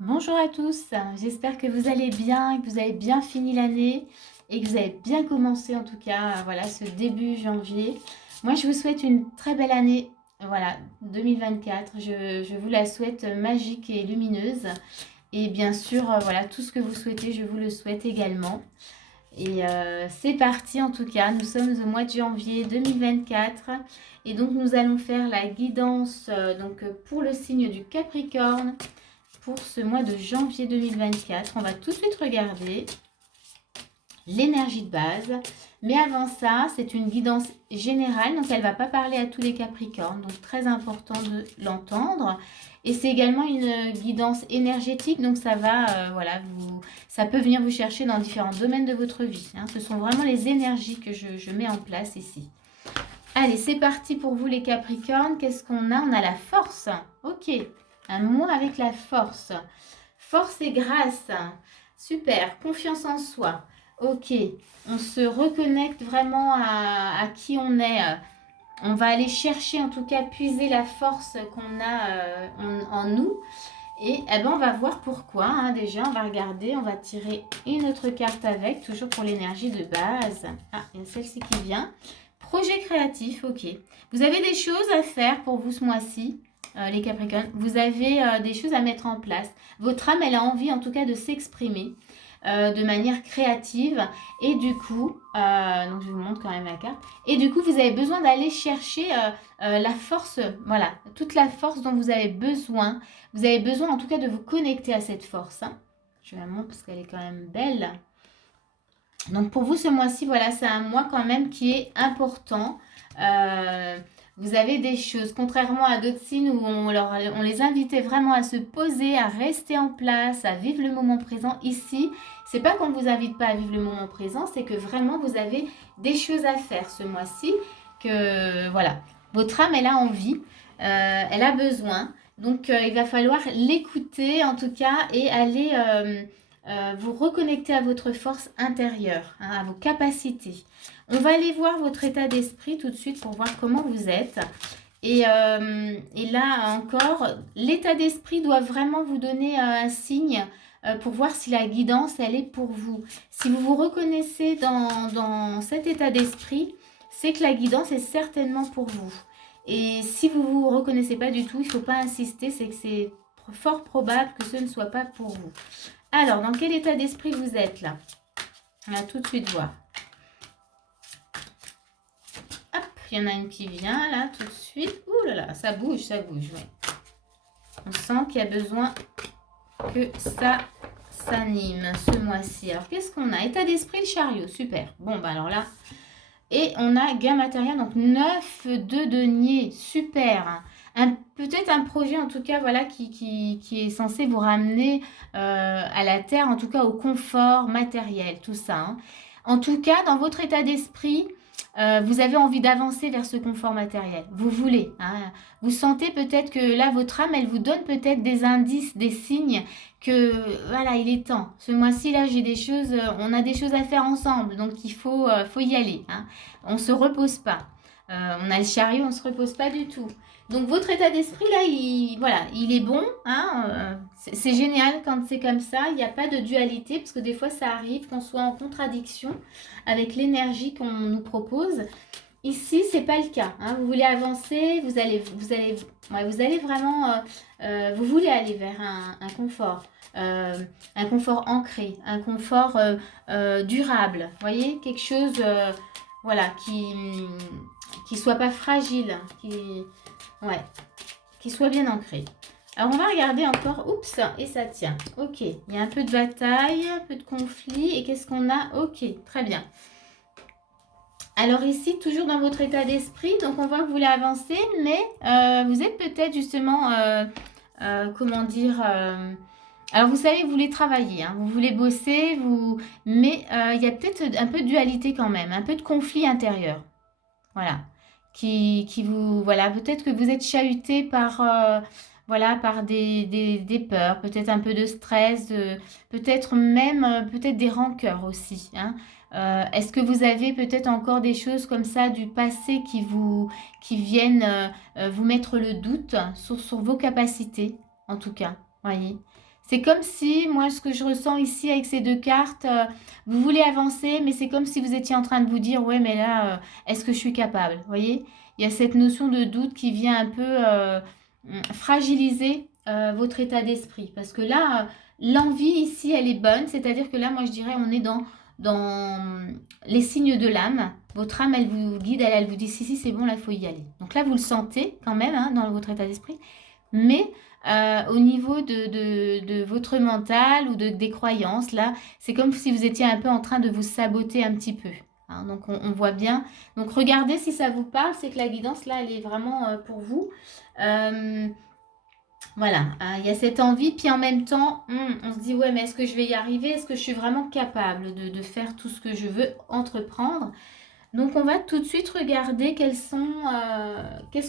Bonjour à tous, j'espère que vous allez bien, que vous avez bien fini l'année et que vous avez bien commencé en tout cas, voilà, ce début janvier. Moi, je vous souhaite une très belle année, voilà, 2024. Je vous la souhaite magique et lumineuse. Et bien sûr, voilà, tout ce que vous souhaitez, je vous le souhaite également. Et c'est parti en tout cas, nous sommes au mois de janvier 2024 et donc nous allons faire la guidance pour le signe du Capricorne pour ce mois de janvier 2024. On va tout de suite regarder l'énergie de base. Mais avant ça, c'est une guidance générale, donc elle ne va pas parler à tous les Capricornes, donc très important de l'entendre. Et c'est également une guidance énergétique, donc ça va, ça peut venir vous chercher dans différents domaines de votre vie. Hein. Ce sont vraiment les énergies que je mets en place ici. Allez, c'est parti pour vous les Capricornes. Qu'est-ce qu'on a? On a la force. Ok, un mois avec la force. Force et grâce. Super, confiance en soi. Ok, on se reconnecte vraiment à qui on est. On va aller chercher, en tout cas, puiser la force qu'on a en nous. Et eh ben, on va voir pourquoi. Hein. Déjà, on va regarder, on va tirer une autre carte avec, toujours pour l'énergie de base. Ah, il y a celle-ci qui vient. Projet créatif, ok. Vous avez des choses à faire pour vous ce mois-ci, les Capricornes. Vous avez des choses à mettre en place. Votre âme, elle a envie, en tout cas, de s'exprimer de manière créative. Et du coup, donc je vous montre quand même la carte. Et du coup, vous avez besoin d'aller chercher la force, voilà, toute la force dont vous avez besoin. Vous avez besoin, en tout cas, de vous connecter à cette force. Hein. Je vais la montrer parce qu'elle est quand même belle. Donc pour vous ce mois-ci, voilà, c'est un mois quand même qui est important. Vous avez des choses, contrairement à d'autres signes où on les invitait vraiment à se poser, à rester en place, à vivre le moment présent. Ici, c'est pas qu'on vous invite pas à vivre le moment présent, c'est que vraiment vous avez des choses à faire ce mois-ci. Que voilà, votre âme elle a envie, elle a besoin. Donc il va falloir l'écouter en tout cas et aller vous reconnecter à votre force intérieure, hein, à vos capacités. On va aller voir votre état d'esprit tout de suite pour voir comment vous êtes. Et là encore, l'état d'esprit doit vraiment vous donner un signe pour voir si la guidance, elle est pour vous. Si vous vous reconnaissez dans cet état d'esprit, c'est que la guidance est certainement pour vous. Et si vous ne vous reconnaissez pas du tout, il ne faut pas insister, c'est que c'est fort probable que ce ne soit pas pour vous. Alors, dans quel état d'esprit vous êtes là? On va tout de suite voir. Hop, il y en a une qui vient là tout de suite. Ouh là là, ça bouge, ouais. On sent qu'il y a besoin que ça s'anime ce mois-ci. Alors, qu'est-ce qu'on a? État d'esprit, le chariot, super. Bon, bah alors là. Et on a gain matériel, donc 9 de denier, super. Peut-être un projet en tout cas voilà qui est censé vous ramener à la terre, en tout cas au confort matériel, tout ça. Hein. En tout cas, dans votre état d'esprit, vous avez envie d'avancer vers ce confort matériel. Vous voulez. Hein. Vous sentez peut-être que là, votre âme, elle vous donne peut-être des indices, des signes que voilà, il est temps. Ce mois-ci, là, j'ai des choses, on a des choses à faire ensemble, donc il faut y aller. Hein. On ne se repose pas. On a le chariot, on ne se repose pas du tout. Donc votre état d'esprit là, il est bon. Hein, c'est génial quand c'est comme ça. Il n'y a pas de dualité parce que des fois ça arrive qu'on soit en contradiction avec l'énergie qu'on nous propose. Ici, c'est pas le cas. Hein. Vous voulez avancer, vous allez vraiment, vous voulez aller vers un confort ancré, un confort durable. Vous voyez, quelque chose, voilà, qui soit pas fragile, qui soit bien ancré. Alors, on va regarder encore. Oups, et ça tient. Ok, il y a un peu de bataille, un peu de conflit. Et qu'est-ce qu'on a? Ok, très bien. Alors ici, toujours dans votre état d'esprit, donc on voit que vous voulez avancer, mais vous êtes peut-être justement, comment dire... alors vous savez, vous voulez travailler, hein, vous voulez bosser, mais il y a peut-être un peu de dualité quand même, un peu de conflit intérieur. Voilà. Qui vous... Voilà, peut-être que vous êtes chahuté par... voilà, par des peurs, peut-être un peu de stress, peut-être même peut-être des rancœurs aussi. Hein. Est-ce que vous avez peut-être encore des choses comme ça du passé qui viennent vous mettre le doute sur vos capacités, en tout cas, voyez. C'est comme si, moi, ce que je ressens ici avec ces deux cartes, vous voulez avancer, mais c'est comme si vous étiez en train de vous dire, ouais, mais là, est-ce que je suis capable? Vous voyez? Il y a cette notion de doute qui vient un peu fragiliser votre état d'esprit. Parce que là, l'envie ici, elle est bonne. C'est-à-dire que là, moi, je dirais, on est dans les signes de l'âme. Votre âme, elle vous guide, elle vous dit, si, si, c'est bon, là, il faut y aller. Donc là, vous le sentez quand même hein, dans votre état d'esprit. Mais au niveau de votre mental ou des croyances, là, c'est comme si vous étiez un peu en train de vous saboter un petit peu. Hein, donc, on voit bien. Donc, regardez si ça vous parle. C'est que la guidance, là, elle est vraiment pour vous. Voilà, hein, il y a cette envie. Puis en même temps, on se dit, ouais, mais est-ce que je vais y arriver? Est-ce que je suis vraiment capable de faire tout ce que je veux entreprendre? Donc, on va tout de suite regarder qu'est-ce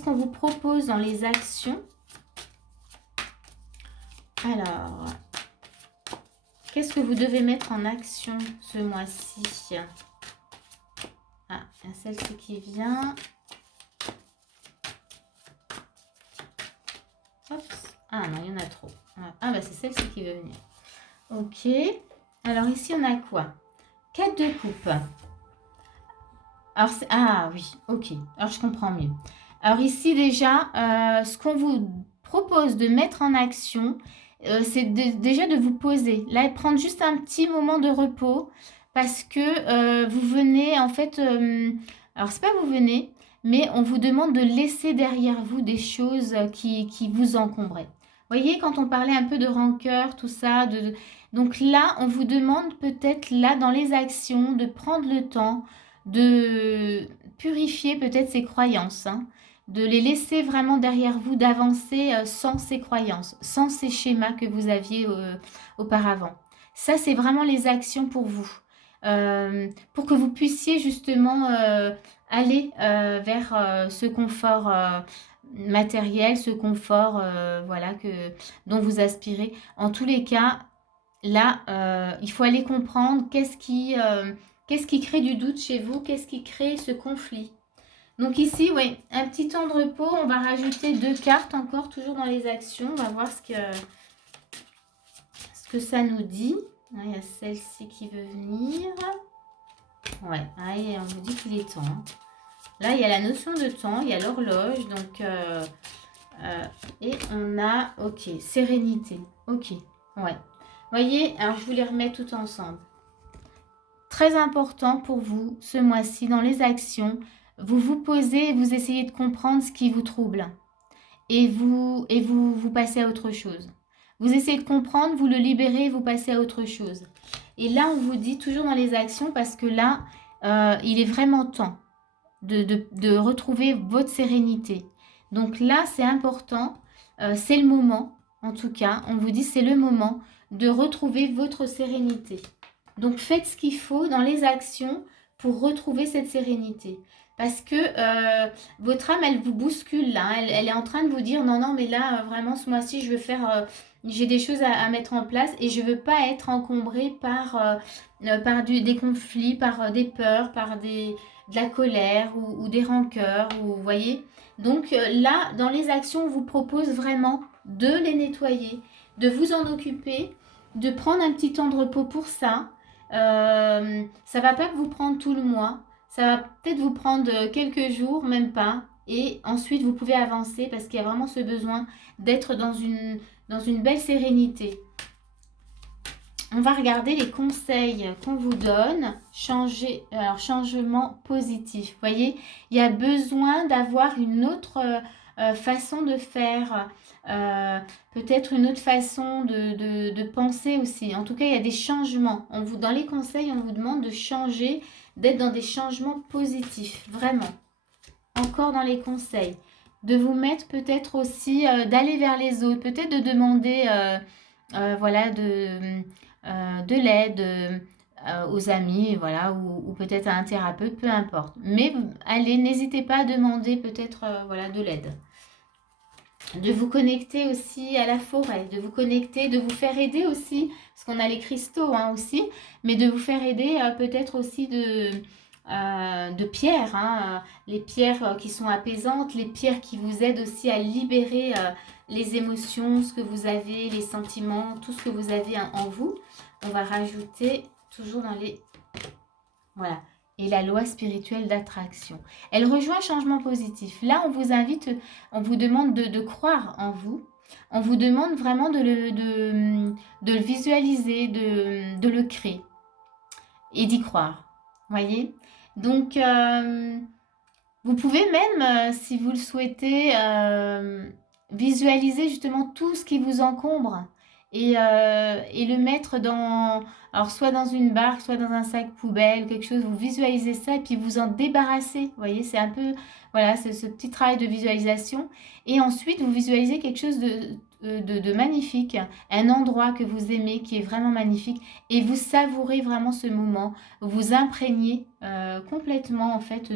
qu'on vous propose dans les actions. Alors, qu'est-ce que vous devez mettre en action ce mois-ci? Ah, il y a celle-ci qui vient. Hop. Ah non, il y en a trop. Ah bah c'est celle-ci qui veut venir. Ok. Alors ici, on a quoi? 4 de coupe. Alors, ah oui, ok. Alors, je comprends mieux. Alors ici, déjà, ce qu'on vous propose de mettre en action, c'est déjà de vous poser. Là, prendre juste un petit moment de repos parce que vous venez, en fait, alors c'est pas vous venez, mais on vous demande de laisser derrière vous des choses qui vous encombraient. Vous voyez, quand on parlait un peu de rancœur, tout ça, donc là, on vous demande peut-être, là, dans les actions, de prendre le temps de purifier peut-être ces croyances, hein, de les laisser vraiment derrière vous, d'avancer sans ces croyances, sans ces schémas que vous aviez auparavant. Ça, c'est vraiment les actions pour vous, pour que vous puissiez justement aller vers ce confort matériel, ce confort voilà, dont vous aspirez. En tous les cas, là, il faut aller comprendre qu'est-ce qui crée du doute chez vous, qu'est-ce qui crée ce conflit. Donc ici, oui, un petit temps de repos. On va rajouter 2 cartes encore, toujours dans les actions. On va voir ce que ça nous dit. Là, il y a celle-ci qui veut venir. Ouais, allez, on vous dit qu'il est temps. Hein. Là, il y a la notion de temps, il y a l'horloge. Donc, et on a, ok, sérénité. Ok, ouais. Voyez, alors je vous les remets tout ensemble. Très important pour vous, ce mois-ci, dans les actions, vous vous posez et vous essayez de comprendre ce qui vous trouble. Et vous passez à autre chose. Vous essayez de comprendre, vous le libérez, vous passez à autre chose. Et là, on vous dit toujours dans les actions, parce que là, il est vraiment temps de retrouver votre sérénité. Donc là, c'est important, c'est le moment, en tout cas, on vous dit c'est le moment de retrouver votre sérénité. Donc faites ce qu'il faut dans les actions pour retrouver cette sérénité. Parce que votre âme, elle vous bouscule là, elle est en train de vous dire non, non, mais là, vraiment, ce mois-ci, je veux faire, j'ai des choses à mettre en place et je veux pas être encombrée par des conflits, par des peurs, par de la colère ou des rancœurs, vous voyez. Donc là, dans les actions, on vous propose vraiment de les nettoyer, de vous en occuper, de prendre un petit temps de repos pour ça. Ça va pas vous prendre tout le mois, ça va peut-être vous prendre quelques jours, même pas. Et ensuite, vous pouvez avancer parce qu'il y a vraiment ce besoin d'être dans une belle sérénité. On va regarder les conseils qu'on vous donne. Changement positif. Vous voyez, il y a besoin d'avoir une autre façon de faire. Peut-être une autre façon de penser aussi. En tout cas, il y a des changements. Dans les conseils, on vous demande de changer, d'être dans des changements positifs. Vraiment. Encore dans les conseils. De vous mettre peut-être aussi, d'aller vers les autres. Peut-être de demander... voilà, de l'aide aux amis, voilà, ou peut-être à un thérapeute, peu importe. Mais allez, n'hésitez pas à demander peut-être voilà, de l'aide. De vous connecter aussi à la forêt, de vous connecter, de vous faire aider aussi, parce qu'on a les cristaux hein, aussi, mais de vous faire aider peut-être aussi de pierres, hein, les pierres qui sont apaisantes, les pierres qui vous aident aussi à libérer les émotions, ce que vous avez, les sentiments, tout ce que vous avez en vous. On va rajouter toujours dans les... Voilà. Et la loi spirituelle d'attraction. Elle rejoint un changement positif. Là, on vous invite, on vous demande de croire en vous. On vous demande vraiment de le visualiser, de le créer et d'y croire. Voyez? Donc, vous pouvez même, si vous le souhaitez, visualiser justement tout ce qui vous encombre et le mettre dans, alors soit dans une barque, soit dans un sac poubelle, quelque chose, vous visualisez ça et puis vous en débarrassez. Vous voyez, c'est un peu, voilà, c'est ce petit travail de visualisation. Et ensuite, vous visualisez quelque chose de magnifique, un endroit que vous aimez, qui est vraiment magnifique, et vous savourez vraiment ce moment, vous imprégnez complètement en fait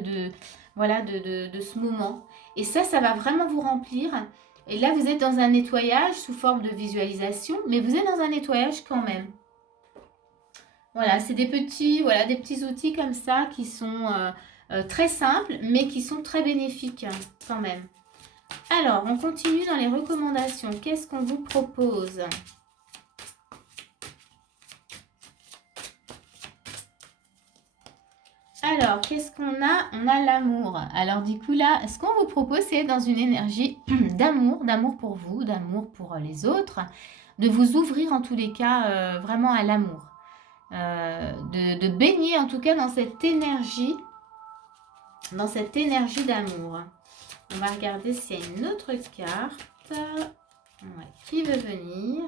voilà, de ce moment. Et ça va vraiment vous remplir. Et là, vous êtes dans un nettoyage sous forme de visualisation, mais vous êtes dans un nettoyage quand même. Voilà, c'est des petits outils comme ça qui sont très simples, mais qui sont très bénéfiques quand même. Alors, on continue dans les recommandations. Qu'est-ce qu'on vous propose ? Alors, qu'est-ce qu'on a? On a l'amour. Alors, du coup, là, ce qu'on vous propose, c'est dans une énergie d'amour pour vous, d'amour pour les autres, de vous ouvrir en tous les cas vraiment à l'amour. De baigner en tout cas dans cette énergie d'amour. On va regarder s'il y a une autre carte. Ouais, qui veut venir?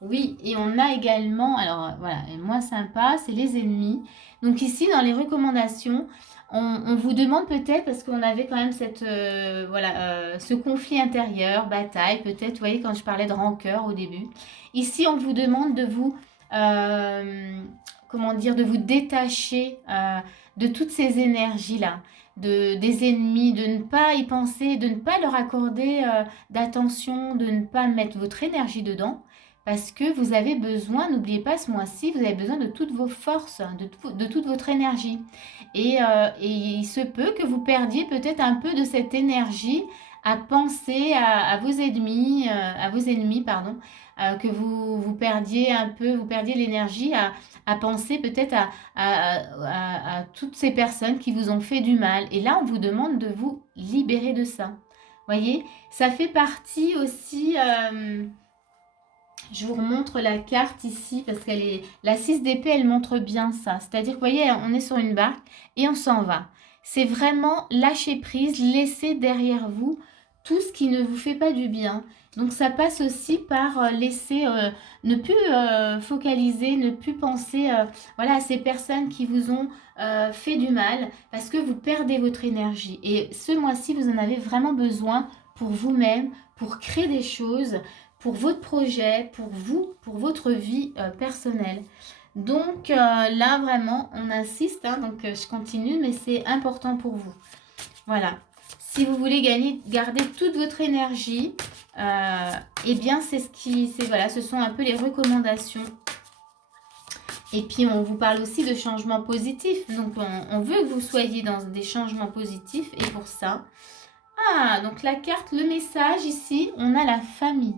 Oui, et on a également, alors voilà, moins sympa, c'est les ennemis. Donc ici, dans les recommandations, on vous demande peut-être, parce qu'on avait quand même cette, ce conflit intérieur, bataille, peut-être, vous voyez, quand je parlais de rancœur au début. Ici, on vous demande de vous, comment dire, de vous détacher de toutes ces énergies-là, des ennemis, de ne pas y penser, de ne pas leur accorder d'attention, de ne pas mettre votre énergie dedans. Parce que vous avez besoin, n'oubliez pas ce mois-ci, vous avez besoin de toutes vos forces, de toute votre énergie. Et il se peut que vous perdiez peut-être un peu de cette énergie à penser à vos ennemis, pardon, que vous perdiez un peu, vous perdiez l'énergie à penser peut-être à toutes ces personnes qui vous ont fait du mal. Et là, on vous demande de vous libérer de ça. Voyez, ça fait partie aussi... je vous remontre la carte ici parce qu'elle est... La 6 d'épée, elle montre bien ça. C'est-à-dire que, vous voyez, on est sur une barque et on s'en va. C'est vraiment lâcher prise, laisser derrière vous tout ce qui ne vous fait pas du bien. Donc, ça passe aussi par laisser, ne plus focaliser, ne plus penser voilà, à ces personnes qui vous ont fait du mal parce que vous perdez votre énergie. Et ce mois-ci, vous en avez vraiment besoin pour vous-même, pour créer des choses, pour votre projet, pour vous, pour votre vie personnelle. Donc là, vraiment, on insiste, hein, donc je continue, mais c'est important pour vous. Voilà. Si vous voulez garder toute votre énergie, eh bien, voilà, ce sont un peu les recommandations. Et puis, on vous parle aussi de changements positifs. Donc, on veut que vous soyez dans des changements positifs. Et pour ça, donc la carte, le message ici, on a la famille.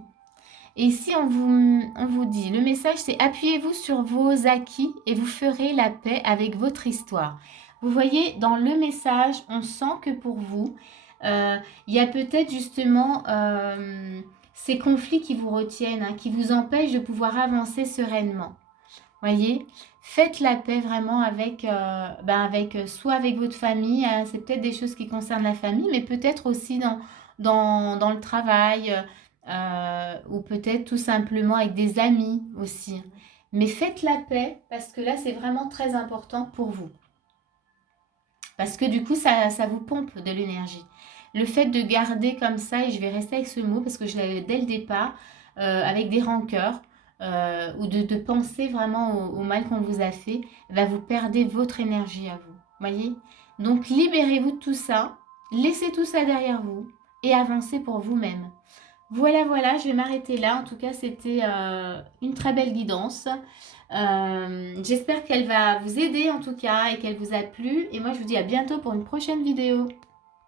Et ici, on vous dit, le message, c'est appuyez-vous sur vos acquis et vous ferez la paix avec votre histoire. Vous voyez, dans le message, on sent que pour vous, il y a peut-être justement ces conflits qui vous retiennent, hein, qui vous empêchent de pouvoir avancer sereinement. Voyez, faites la paix vraiment avec, soit avec votre famille, hein, c'est peut-être des choses qui concernent la famille, mais peut-être aussi dans le travail, ou peut-être tout simplement avec des amis aussi. Mais faites la paix parce que là, c'est vraiment très important pour vous. Parce que du coup, ça vous pompe de l'énergie. Le fait de garder comme ça, et je vais rester avec ce mot parce que je l'avais dès le départ, avec des rancœurs, ou de penser vraiment au mal qu'on vous a fait, vous perdez votre énergie à vous. Voyez? Donc, libérez-vous de tout ça, laissez tout ça derrière vous et avancez pour vous-même. Voilà, je vais m'arrêter là. En tout cas, c'était une très belle guidance. J'espère qu'elle va vous aider en tout cas et qu'elle vous a plu. Et moi, je vous dis à bientôt pour une prochaine vidéo.